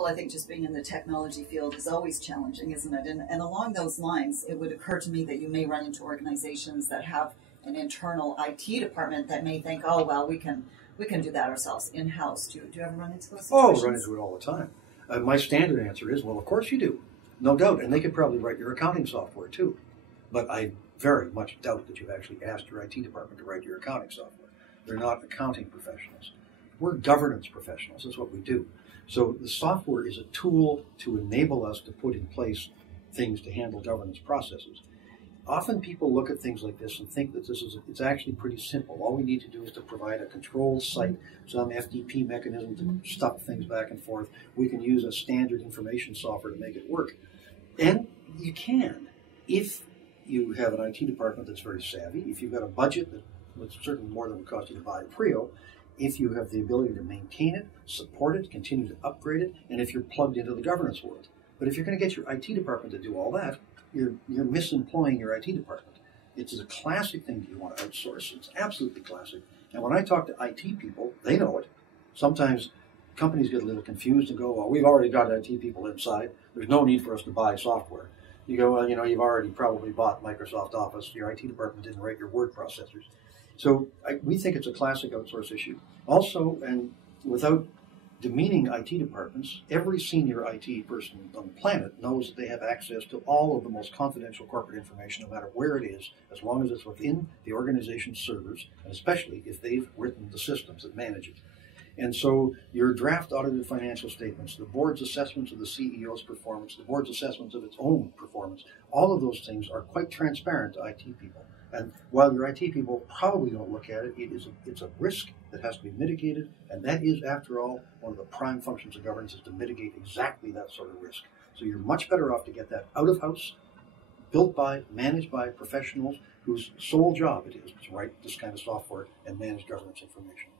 Well, I think just being in the technology field is always challenging, isn't it? And along those lines, it would occur to me that you may run into organizations that have an internal IT department that may think, oh, well, we can do that ourselves in-house. Do you ever run into those situations? Oh, run into it all the time. My standard answer is, well, of course you do. No doubt. And they could probably write your accounting software too. But I very much doubt that you've actually asked your IT department to write your accounting software. They're not accounting professionals. We're governance professionals. That's what we do. So the software is a tool to enable us to put in place things to handle governance processes. Often people look at things like this and think that it's actually pretty simple. All we need to do is to provide a controlled site, some FTP mechanism to stuff things back and forth. We can use a standard information software to make it work. And you can, if you have an IT department that's very savvy, if you've got a budget that would certainly more than would cost you to buy APRIO, if you have the ability to maintain it, support it, continue to upgrade it, and if you're plugged into the governance world. But if you're going to get your IT department to do all that, you're misemploying your IT department. It's a classic thing that you want to outsource. It's absolutely classic. And when I talk to IT people, they know it. Sometimes companies get a little confused and go, well, we've already got IT people inside. There's no need for us to buy software. You go, well, you've already probably bought Microsoft Office. Your IT department didn't write your word processors. So we think it's a classic outsource issue. Also, and without demeaning IT departments, every senior IT person on the planet knows that they have access to all of the most confidential corporate information, no matter where it is, as long as it's within the organization's servers, and especially if they've written the systems that manage it. And so your draft audited financial statements, the board's assessments of the CEO's performance, the board's assessments of its own performance, all of those things are quite transparent to IT people. And while your IT people probably don't look at it, it's a risk that has to be mitigated, and that is, after all, one of the prime functions of governance is to mitigate exactly that sort of risk. So you're much better off to get that out of house, built by, managed by professionals whose sole job it is to write this kind of software and manage governance information.